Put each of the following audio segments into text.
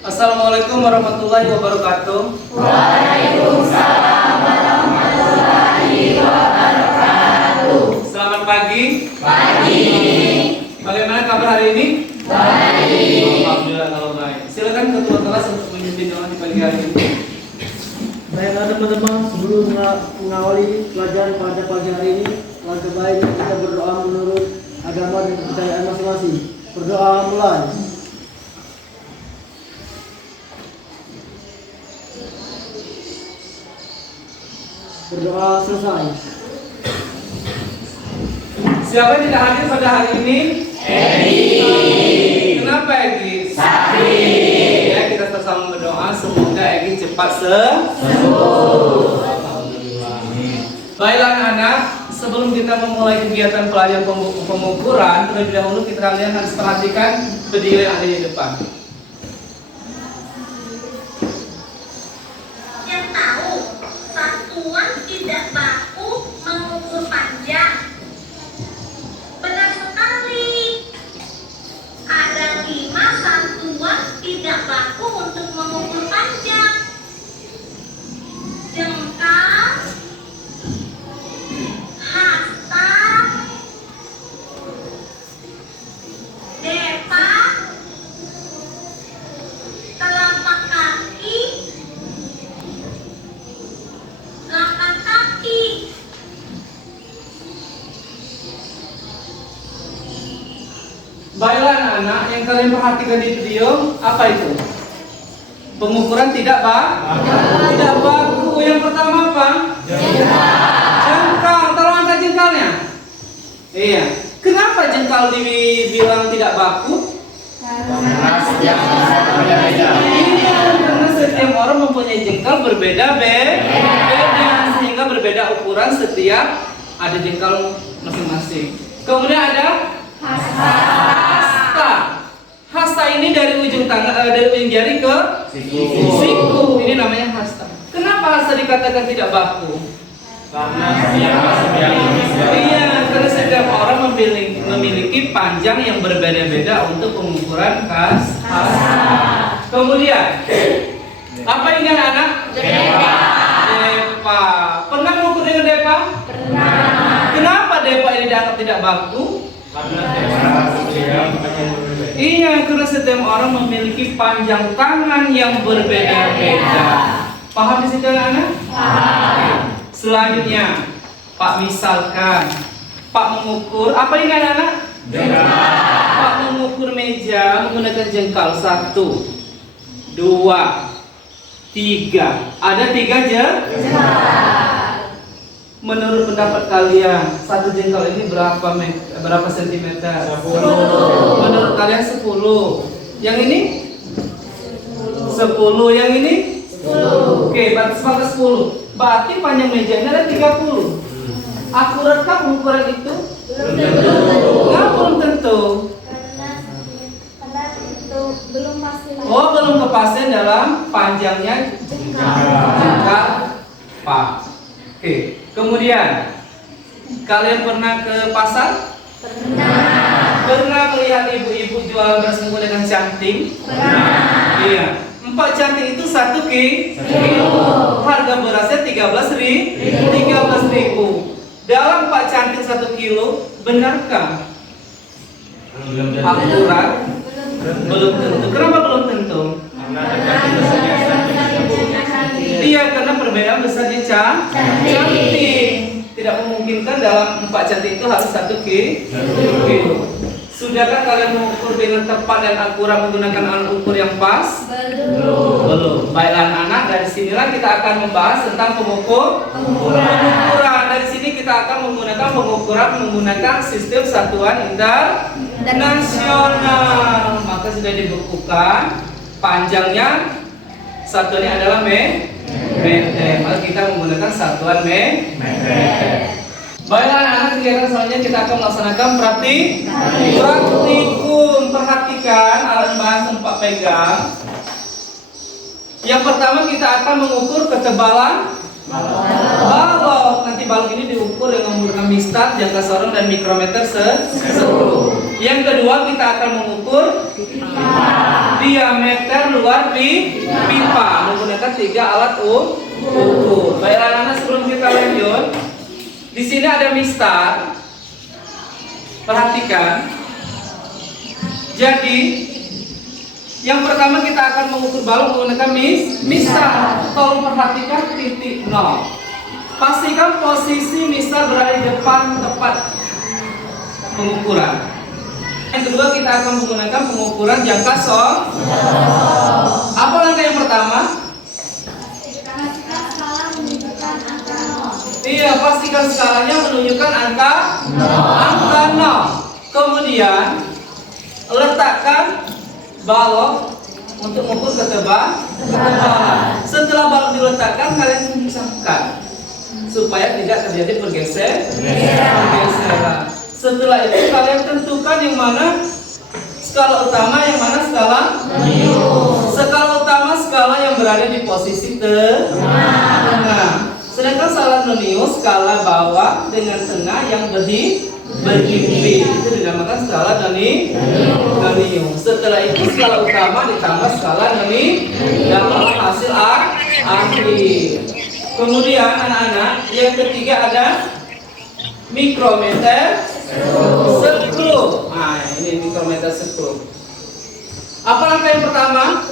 Assalamualaikum warahmatullahi wabarakatuh. Waalaikumsalam warahmatullahi wabarakatuh. Selamat pagi. Pagi. Bagaimana kabar hari ini? Baik. Alhamdulillah kalau baik. Silakan ketua kelas untuk memimpin doa di pagi hari ini. Baiklah teman-teman, sebelum mengawali pelajaran pada pagi hari ini, langkah baiknya kita berdoa menurut agama dan kepercayaan masing-masing. Berdoa mulai. Berdoa selesai. Siapa yang tidak hadir pada hari ini? Egi. Kenapa Egi? Sakit. Ya, kita sama berdoa semoga Egi cepat sembuh. Baiklah anak-anak, sebelum kita memulai kegiatan pelajaran pengukuran, terlebih dahulu kalian harus perhatikan berdiri yang ada di depan. Yang tahu satuan tidak baku mengukur panjang. Benar sekali. Ada 5 satuan tidak baku untuk mengukur panjang. Jengkal, hasta, depa, telapak kaki, langkah kaki. Baiklah anak-anak, yang kalian perhatikan di video apa itu? Pengukuran tidak tidak baku. Yang pertama apa? Jengkal. Tolong angkat jengkalnya. Iya. Kenapa jengkal dibilang tidak baku? Iya, karena setiap orang mempunyai jengkal berbeda-beda, sehingga berbeda ukuran setiap ada jengkal masing-masing. Kemudian ada hasta. Hasta ini dari ujung dari ujung jari ke siku. Ini namanya hasta. Kenapa hasta dikatakan tidak baku? Iya, karena setiap orang memiliki panjang yang berbeda-beda untuk pengukuran hasta. Kemudian, apa ini anak-anak? Depa. Depa. Pernah mengukur dengan depa? Pernah. Kenapa depa ini dianggap tidak baku? Iya, karena setiap orang memiliki panjang tangan yang berbeda-beda. Paham di situ anak? Paham. Selanjutnya, Pak misalkan Pak mengukur apa ini anak-anak? Jengkal. Pak mengukur meja menggunakan jengkal 1, 2, 3. Ada 3 Jengkal. Menurut pendapat kalian, satu jengkal ini berapa sentimeter? 10. Menurut kalian 10. Yang ini? 10. Yang ini? 10. Oke, batas 10. Berarti panjang meja ini ada 30. Akuratkah pengukuran itu? Belum tentu. Nggak, belum tentu. Karena itu belum pasti. Oh, belum kepastian dalam panjangnya jengkal Pak. Oke, kemudian kalian pernah ke pasar? Pernah. Pernah melihat ibu-ibu jual beras menggunakan canting? Pernah. Iya. 4 canting itu 1 kilo. Harga berasnya 13.000. Dalam 4 canting 1 kilo, benarkah? Akurat? Belum tentu. Kenapa belum tentu? Iya, karena perbedaan besarnya canting. Tidak memungkinkan dalam 4 canting itu harus 1 kilo. Sudahkah kalian mengukur dengan tepat dan akurat menggunakan alat ukur yang pas? Belum. Baiklah anak-anak, dari sinilah kita akan membahas tentang pengukuran. Dari sini kita akan menggunakan pengukuran menggunakan sistem satuan internasional. Maka sudah dibukukan panjangnya satuannya adalah meter. Maka kita menggunakan satuan meter. Baiklah anak-anak, kegiatan selanjutnya kita akan melaksanakan praktikum. Perhatikan alat bahan tempat pegang. Yang pertama kita akan mengukur ketebalan balok. Nanti balok ini diukur dengan menggunakan mistar, jangka sorong dan mikrometer skru. Yang kedua kita akan mengukur diameter luar pipa menggunakan 3 alat ukur. Baik anak-anak, sebelum kita lanjut, di sini ada mistar. Perhatikan. Jadi yang pertama kita akan mengukur balok menggunakan mistar. Tolong perhatikan titik 0. Pastikan posisi mistar berada di depan tempat pengukuran. Yang kedua kita akan menggunakan pengukuran jangka sorong. Apa langkah yang pertama? Pastikan skala menunjukkan angka 0. Iya, pastikan skalanya menunjukkan angka 0. Kemudian letakkan balok untuk mengukur ketebalan. Setelah balok diletakkan, kalian pisahkan supaya tidak terjadi pergeseran. Setelah itu kalian tentukan yang mana skala utama, yang mana skala nonius. Skala utama skala yang berada di posisi tengah. Sedangkan skala nonius skala bawah dengan tengah yang bergimpit. Itu dinamakan skala nonius. Setelah itu skala utama ditambah skala nonius dapat hasil akhir. Kemudian anak-anak, yang ketiga ada mikrometer skru. Nah, ini mikrometer skru. Apa langkah yang pertama?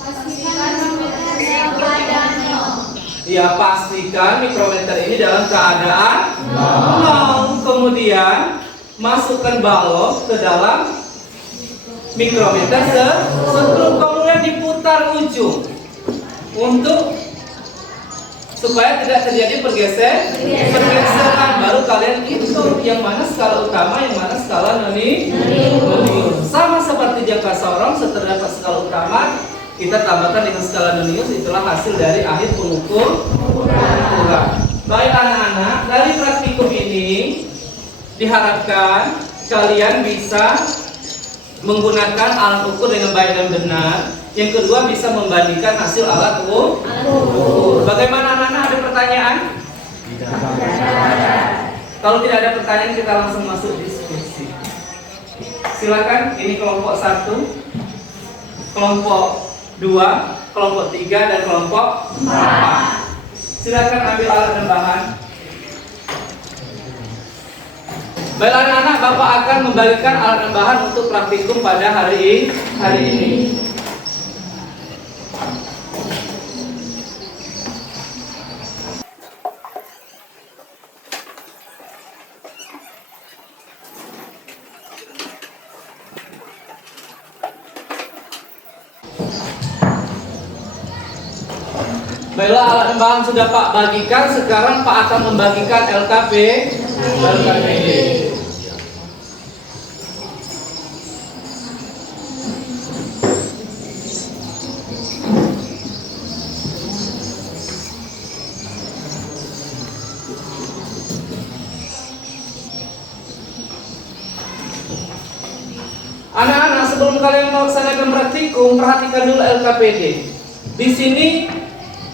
Pastikan mikrometer dalam keadaan 0. Ya, pastikan mikrometer ini dalam keadaan 0. Kemudian masukkan balok ke dalam mikrometer skru. Kemudian diputar ujung untuk supaya tidak terjadi pergeseran. Baru kalian hitung yang mana skala utama, yang mana skala nonius. Sama seperti jangka sorong, setelah dapat skala utama kita tambahkan dengan skala nonius, itulah hasil dari akhir pengukuran. Baik anak-anak, dari praktikum ini diharapkan kalian bisa menggunakan alat ukur dengan baik dan benar. Yang kedua, bisa membandingkan hasil alat ukur. Bagaimana anak-anak, ada pertanyaan? Kalau tidak ada pertanyaan, kita langsung masuk diskusi. Silakan, ini kelompok 1, kelompok 2, kelompok 3, dan kelompok 4. Silakan ambil alat dan bahan. Baik anak-anak, Bapak akan membagikan alat dan bahan untuk praktikum pada hari ini. Baiklah, alat dan bahan sudah Pak bagikan. Sekarang Pak akan membagikan LKPD. Anak-anak, sebelum kalian melaksanakan praktikum, perhatikan dulu LKPD. Di sini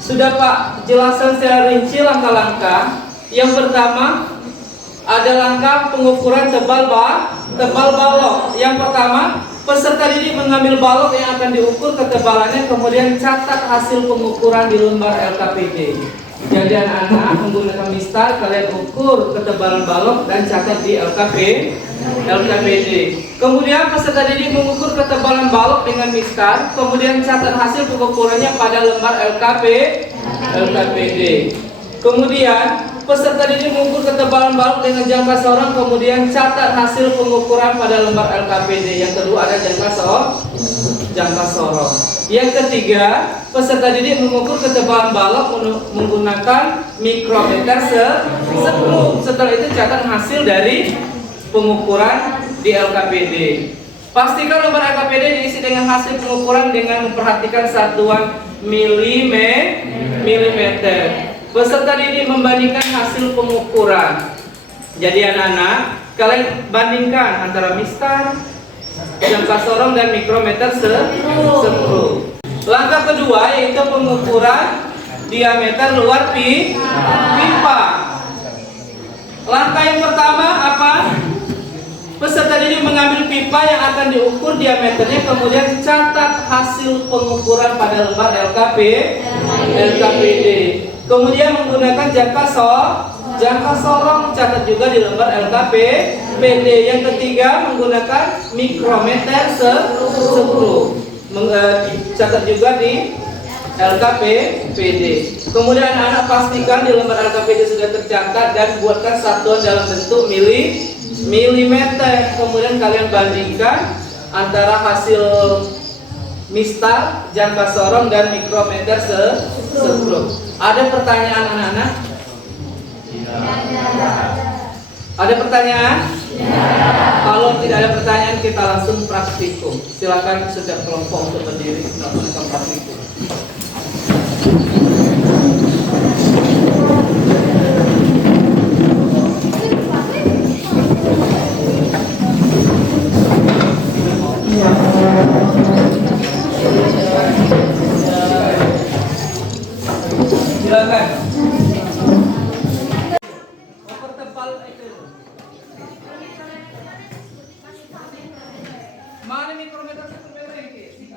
sudah Pak jelaskan secara rinci langkah-langkah. Yang pertama ada langkah pengukuran tebal balok. Yang pertama, peserta didik mengambil balok yang akan diukur ketebalannya, kemudian catat hasil pengukuran di lembar LKPD. Jadi anak-anak menggunakan mistar, kalian ukur ketebalan balok dan catat di LKPD. Kemudian peserta didik mengukur ketebalan balok dengan mistar, kemudian catat hasil pengukurannya pada lembar LKPD. Kemudian peserta didik mengukur ketebalan balok dengan jangka sorong, kemudian catat hasil pengukuran pada lembar LKPD. Yang kedua ada jangka sorong. Yang ketiga, peserta didik mengukur ketebalan balok menggunakan mikrometer skru. Setelah itu catat hasil dari pengukuran di LKPD. Pastikan lembar LKPD diisi dengan hasil pengukuran dengan memperhatikan satuan milimeter. Peserta didik membandingkan hasil pengukuran. Jadi anak-anak, kalian bandingkan antara mistar, jangka sorong dan mikrometer skru. Langkah kedua yaitu pengukuran diameter luar pipa. Langkah yang pertama apa? Peserta didik mengambil pipa yang akan diukur diameternya, kemudian catat hasil pengukuran pada lembar LKPD. Kemudian menggunakan jangka sorong, catat juga di lembar LKPD. Yang ketiga menggunakan mikrometer skru, catat juga di LKPD. Kemudian anak-anak pastikan di lembar LKPD sudah tercatat dan buatkan satuan dalam bentuk milimeter. Kemudian kalian bandingkan antara hasil mistar, jangka sorong dan mikrometer skru. Ada pertanyaan anak-anak? Ada pertanyaan? Kalau tidak ada pertanyaan, kita langsung praktikum. Silakan setiap kelompok untuk berdiri melakukan praktikum. Silakan. Mempertebal itu. Mana mikrometer skru ini?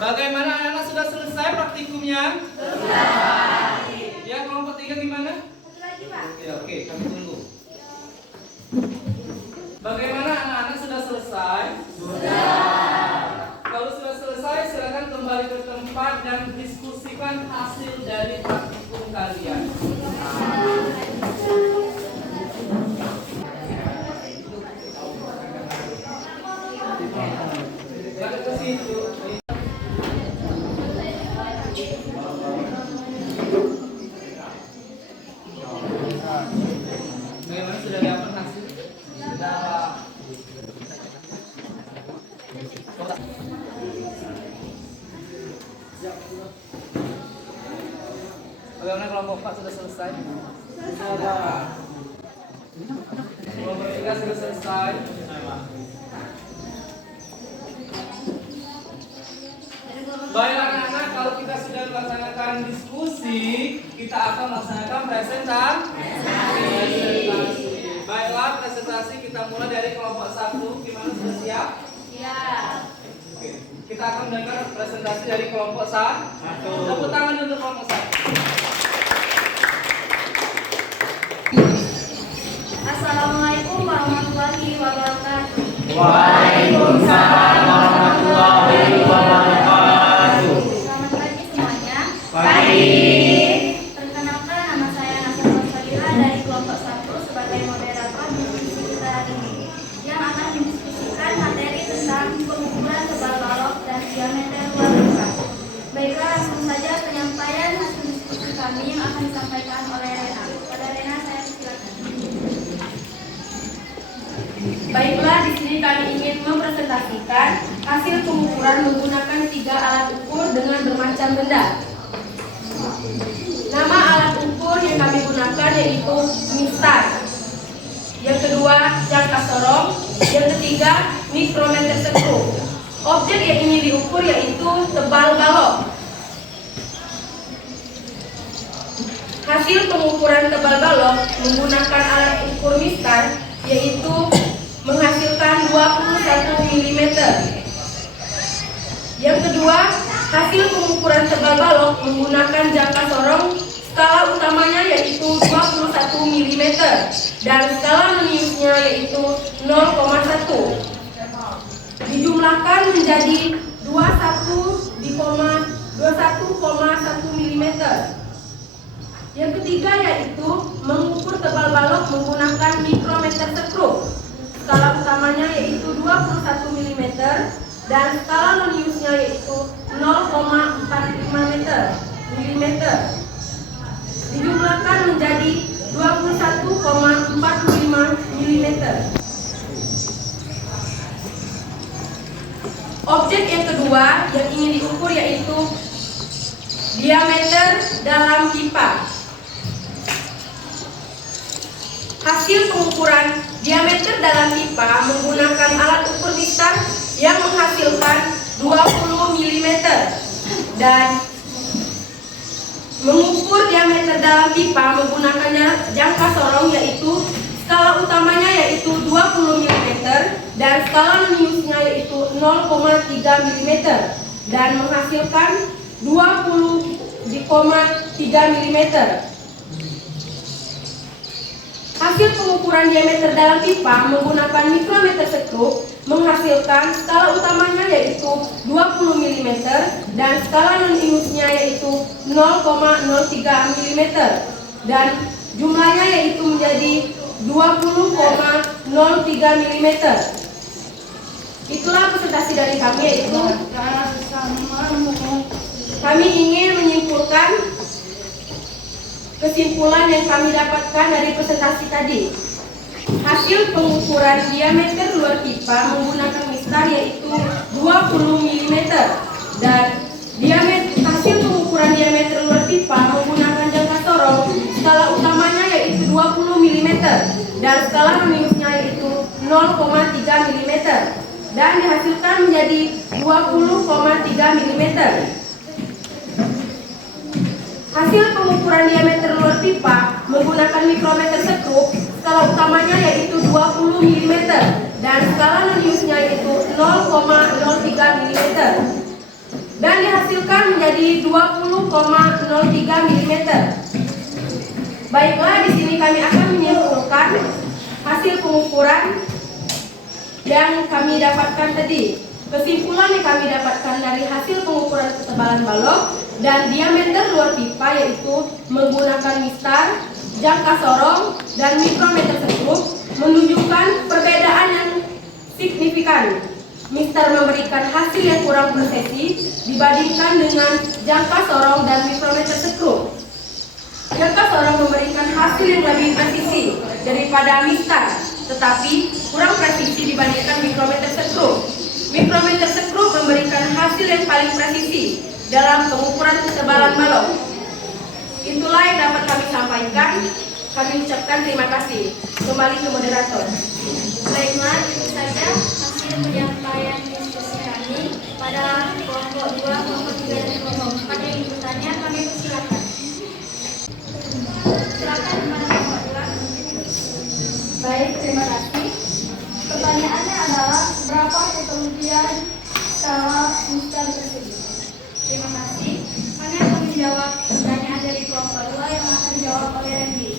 Bagaimana anak-anak sudah selesai praktikumnya? Selesai. Ya, kelompok 3 gimana? Ya, oke, kami tunggu. Bagaimana anak-anak sudah selesai? Sudah. Kalau sudah selesai, silakan kembali ke tempat dan diskusikan hasil dari praktikum kalian. Balik ke situ. Bagaimana, sudah dapat hasil? Sudah. Bagaimana kelompok 4 sudah selesai? Sudah. Kelompok 3 sudah selesai. Baik anak-anak, kalau kita sudah melaksanakan diskusi, kita akan melaksanakan presentasi. Baiklah, presentasi kita mulai dari kelompok 1. Gimana, sudah siap? Siap. Oke. Kita akan mendengar presentasi dari kelompok 1. Tepuk tangan untuk kelompok 1. Assalamualaikum warahmatullahi wabarakatuh. Waalaikumsalam warahmatullahi wabarakatuh. Selamat pagi semuanya. Pagi. Perkenalkan, nama saya Nasr Salila dari kelompok 1 sebagai moderator diskusi kita hari ini, yang akan mendiskusikan materi tentang pengukuran tebal balok dan diameter luar pipa. Baiklah, langsung saja penyampaian hasil diskusi kami yang akan disampaikan oleh Rena. Pada Rena, saya silakan. Baiklah, di sini kami ingin mempresentasikan hasil pengukuran menggunakan 3 alat ukur dengan bermacam benda. Nama alat ukur yang kami gunakan yaitu mistar. Yang kedua, jangka sorong. Yang ketiga, mikrometer skru. Objek yang ingin diukur yaitu tebal balok. Hasil pengukuran tebal balok menggunakan alat ukur mistar yaitu menghasilkan 21 mm. Yang kedua, Hasil pengukuran tebal balok menggunakan jangka sorong skala utamanya yaitu 21 mm dan skala meniusnya yaitu 0,1. Dijumlahkan menjadi 21,1 mm. Yang ketiga yaitu mengukur tebal balok menggunakan mikrometer skru. Skala utamanya yaitu 21 mm dan skala noniusnya yaitu 0,45 mm. Dijumlahkan menjadi 21,45 mm. Objek yang kedua yang ingin diukur yaitu diameter dalam pipa. Hasil pengukuran diameter dalam pipa menggunakan alat ukur mistar yang menghasilkan 20 mm dan mengukur diameter dalam pipa menggunakan jangka sorong yaitu skala utamanya yaitu 20 mm dan skala noniusnya yaitu 0,3 mm dan menghasilkan 20,3 mm. Hasil pengukuran diameter dalam pipa menggunakan mikrometer skru menghasilkan skala utamanya yaitu 20 mm dan skala noniusnya yaitu 0,03 mm dan jumlahnya yaitu menjadi 20,03 mm. Itulah presentasi dari kami, yaitu kami ingin menyimpulkan kesimpulan yang kami dapatkan dari presentasi tadi. Hasil pengukuran diameter luar pipa menggunakan mistar yaitu 20 mm dan hasil pengukuran diameter luar pipa menggunakan jangka sorong skala utamanya yaitu 20 mm dan skala noniusnya yaitu 0,3 mm dan dihasilkan menjadi 20,3 mm. Hasil pengukuran diameter luar pipa menggunakan mikrometer skru skala utamanya yaitu 20 mm dan skala noniusnya yaitu 0,03 mm dan dihasilkan menjadi 20,03 mm. Baiklah, di sini kami akan menyimpulkan hasil pengukuran yang kami dapatkan tadi. Kesimpulan yang kami dapatkan dari hasil pengukuran ketebalan balok dan diameter luar pipa yaitu menggunakan mistar, jangka sorong, dan mikrometer skru menunjukkan perbedaan yang signifikan. Mistar memberikan hasil yang kurang presisi dibandingkan dengan jangka sorong dan mikrometer skru. Jangka sorong memberikan hasil yang lebih presisi daripada mistar, tetapi kurang presisi dibandingkan mikrometer skru. Mikrometer skru memberikan hasil yang paling presisi dalam pengukuran ketebalan balok. Itulah yang dapat kami sampaikan. Kami ucapkan terima kasih. Kembali ke moderator. Baiklah, itu saja hasil penyampaian diskusi kami pada kelompok 2, kelompok 3, dan kelompok 4 yang bertanya. Kami persilakan. Silakan kepada kelompok 2. Baik, terima kasih. Pertanyaannya adalah berapa ketemuan skala mistar tersebut? Terima kasih. Kami akan menjawab pertanyaan dari kelompok 2 yang akan dijawab oleh Randy.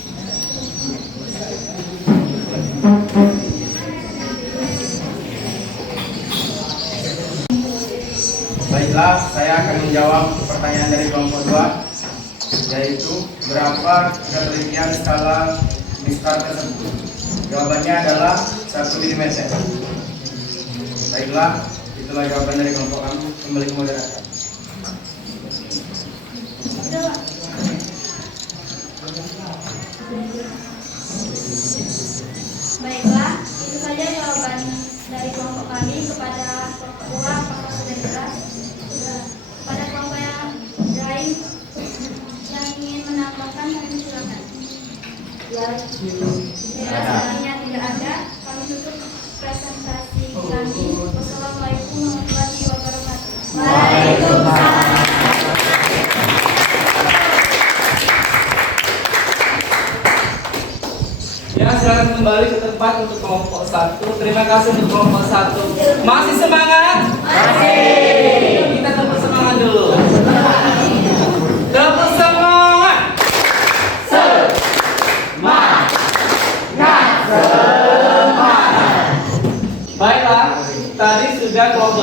Baiklah, saya akan menjawab pertanyaan dari kelompok 2, yaitu berapa ketelitian skala mistar tersebut. Jawabannya adalah 1 mm. Baiklah, itulah jawaban dari kelompok kami. Kembali ke moderator. Baiklah, itu saja jawaban dari kelompok kami. Kepada kelompok 2, apakah sudah jelas? Pada kelompok yang lain yang ingin menambahkan, kami silakan. Sebenarnya tidak ada. Kami tutup presentasi kami. Wassalamualaikum warahmatullahi wabarakatuh. Waalaikumsalam. Ya, silakan kembali ke tempat untuk kelompok 1. Terima kasih untuk kelompok 1. Masih semangat? Masih. Kita tepuk semangat dulu.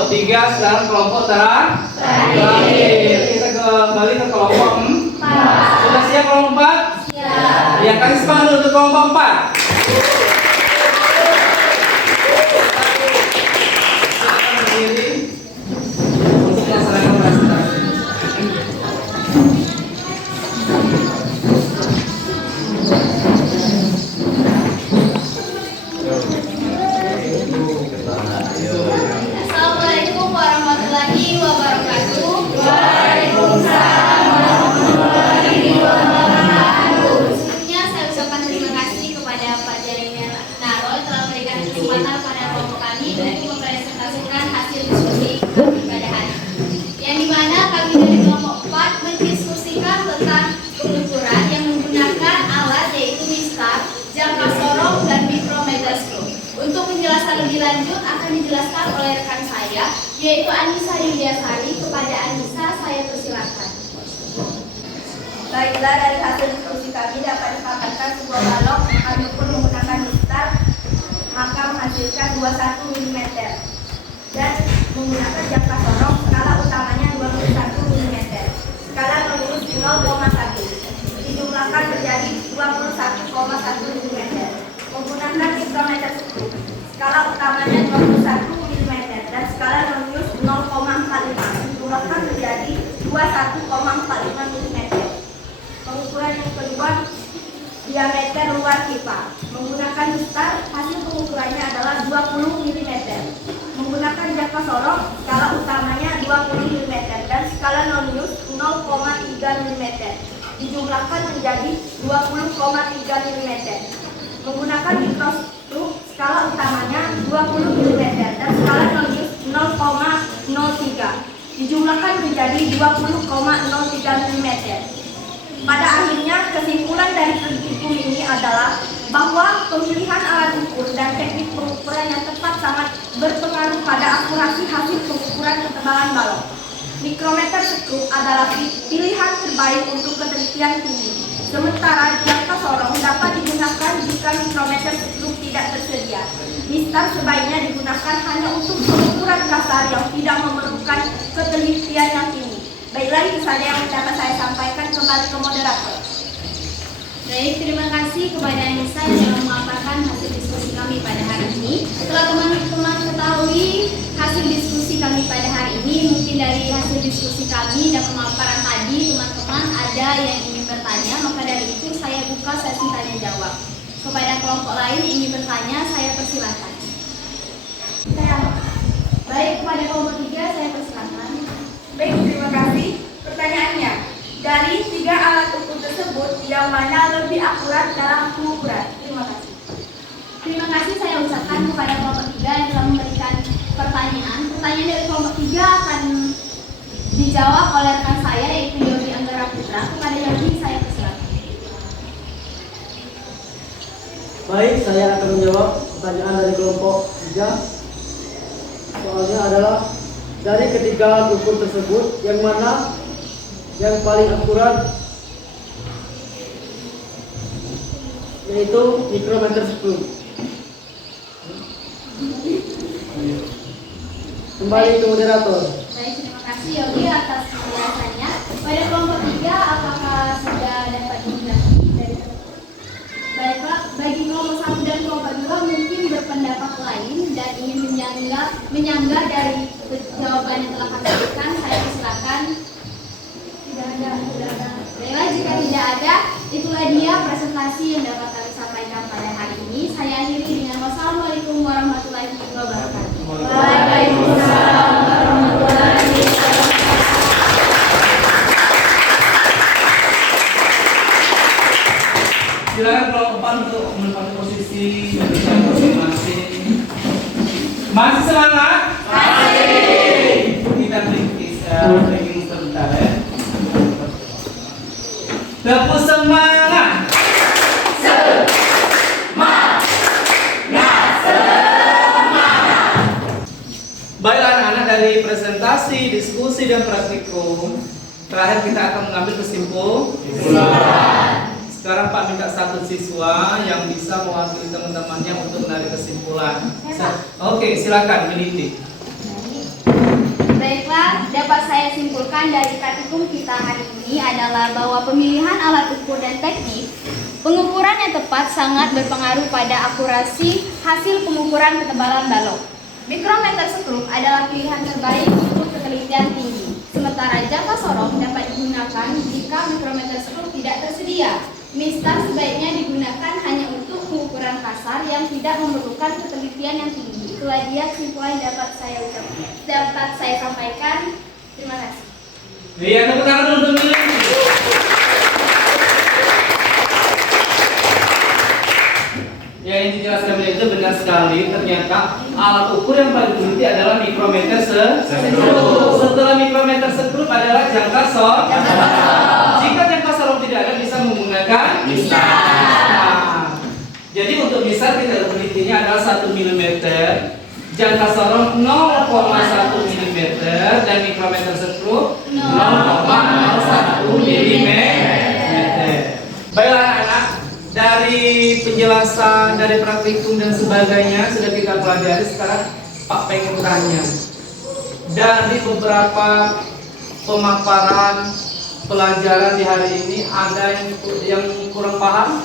3, sekarang kelompok terakhir. Kita kembali ke kelompok 4. Sudah siap kelompok 4? Siap. Ya, kasih semangat untuk kelompok 4. Silakan berdiri untuk melaksanakan presentasi. Assalamualaikum warahmatullahi wabarakatuh. Waalaikumsalam warahmatullahi wabarakatuh. Sebelumnya saya ucapkan terima kasih kepada Pak Jeremy Naro telah memberikan kesempatan pada kelompok kami untuk mempresentasikan hasil diskusi kami pada hari ini. Yang dimana kami dari kelompok 4 mendiskusikan tentang pengukuran yang menggunakan alat yaitu mistar, jangka sorong, dan mikrometerskop. Untuk penjelasan lebih lanjut akan dijelaskan oleh rekan saya, yaitu Anissa Yuliasari. Kepada Anissa, saya persilakan. Baiklah, dari hasil diskusi kami dapat dikatakan sebuah balok kami pun menggunakan mistar maka menghasilkan 21 mm dan menggunakan jangka sorong skala utamanya 21 mm, skala lurus 0,1 dijumlahkan menjadi 21,1 mm, menggunakan mikrometer skop skala utamanya 21 mm dan skala lurus 0,45 dijumlahkan menjadi 21,45 mm. Pengukuran yang kedua, diameter luar pipa. Menggunakan mistar, hasil pengukurannya adalah 20 mm. Menggunakan jangka sorong, skala utamanya 20 mm dan skala non-use 0,3 mm. Dijumlahkan menjadi 20,3 mm. Menggunakan mikroskop, skala utamanya 20 mm dan skala non-use 0,03. Dijumlahkan menjadi 20,03 mm. Pada akhirnya, kesimpulan dari penelitian ini adalah bahwa pemilihan alat ukur dan teknik pengukuran yang tepat sangat berpengaruh pada akurasi hasil pengukuran ketebalan balok. Mikrometer skop adalah pilihan terbaik untuk ketelitian tinggi. Sementara jangka sorong dapat digunakan jika mikrometer skop tidak tersedia. Mistar sebaiknya digunakan hanya untuk pengukuran kasar yang tidak memerlukan ketelitian yang tinggi. Baiklah, itu saja yang dapat saya sampaikan. Kembali ke moderator. Baik, terima kasih kepada Anissa yang telah memaparkan hasil diskusi kami pada hari ini. Setelah teman-teman ketahui hasil diskusi kami pada hari ini, mungkin dari hasil diskusi kami dan pemaparan tadi teman-teman ada yang ingin bertanya, maka dari itu saya buka sesi tanya jawab. Kepada kelompok lain yang ingin bertanya, saya persilakan. Baik, kepada kelompok 3 saya persilakan. Baik, terima kasih. Pertanyaannya, dari 3 alat ukur tersebut, yang mana lebih akurat dalam pengukuran? Terima kasih. Terima kasih saya ucapkan kepada kelompok 3 yang telah memberikan pertanyaan. Pertanyaan dari kelompok 3 akan dijawab oleh rekan saya yaitu Yogi Anggara Putra. Kepada Yogi saya persilakan. Baik, saya akan menjawab pertanyaan dari kelompok 3. Soalnya adalah dari ketiga alat ukur tersebut, yang mana yang paling akurat yaitu mikrometer skop. Kembali ke moderator. Baik, terima kasih Yogi atas penjelasannya. Pada kelompok 3 apakah sudah dapat dimengerti dari baiklah, bagi kelompok 1 dan kelompok 2 mungkin berpendapat lain dan ingin menyanggah dari jawaban yang telah kami berikan, saya persilakan. Tidak ada. Baiklah, jika tidak ada, itulah dia presentasi yang dapat kami sampaikan pada hari ini. Saya akhiri dengan wassalamualaikum warahmatullahi wabarakatuh. Waalaikumsalam warahmatullahi wabarakatuh. Silakan kelompok untuk menempati posisi masing-masing. Masih semangat? Masih. Kita breaking sebentar ya. Tepuk semangat. Baiklah anak-anak, dari presentasi, diskusi, dan praktikum, terakhir kita akan mengambil kesimpulan. Sekarang Pak minta satu siswa yang bisa mewakili teman-temannya untuk menarik kesimpulan. Oke, silakan meniti. Baiklah, dapat saya simpulkan dari praktikum kita hari ini adalah bahwa pemilihan alat ukur dan teknik pengukuran yang tepat sangat berpengaruh pada akurasi hasil pengukuran ketebalan balok. Mikrometer skrup adalah pilihan terbaik untuk ketelitian tinggi. Sementara jangka sorong dapat digunakan jika mikrometer skrup tidak tersedia. Mistar sebaiknya digunakan hanya untuk pengukuran kasar yang tidak memerlukan ketelitian yang tinggi. Itulah dia kesimpulan dapat saya sampaikan. Terima kasih. Iya, tepuk tangan untuk Mili. Ya, yang dijelaskan Mili itu benar sekali. Ternyata alat ukur yang paling penting adalah mikrometer skrup. Setelah mikrometer skrup adalah jangka sorong. Jika jangka sorong tidak ada, bisa menggunakan mistar. Jadi untuk mistar kita telitinya adalah 1 mm, jangka sorong 0,1 mm dan mikrometer skrup 0,01 mm. Baiklah anak-anak, dari penjelasan, dari praktikum dan sebagainya sudah kita pelajari. Sekarang Pak pengen tanya, dari beberapa pemaparan pelajaran di hari ini ada yang kurang paham?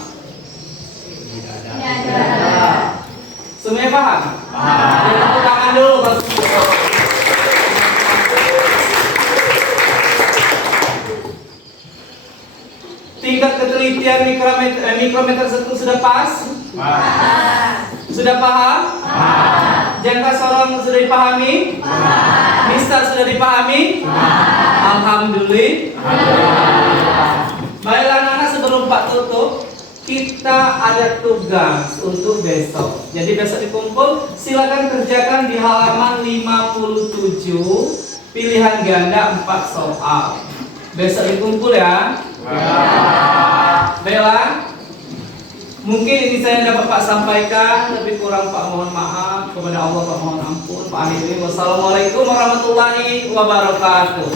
Tidak ada. Semuanya paham? Paham. Ya, tepuk tangan dulu. Tingkat ketelitian mikrometer skrup sudah pas? Sudah paham? Jangka sorong sudah dipahami? Mistar sudah dipahami? Alhamdulillah. Baiklah anak-anak, sebelum Pak tutup, kita ada tugas untuk besok. Jadi besok dikumpul, silakan kerjakan di halaman 57, pilihan ganda 4 soal. Besok dikumpul ya. Bella, mungkin ini saya dapat Pak sampaikan, lebih kurang Pak mohon maaf, kepada Allah Pak mohon ampun. Pak akhiri, wassalamualaikum warahmatullahi wabarakatuh.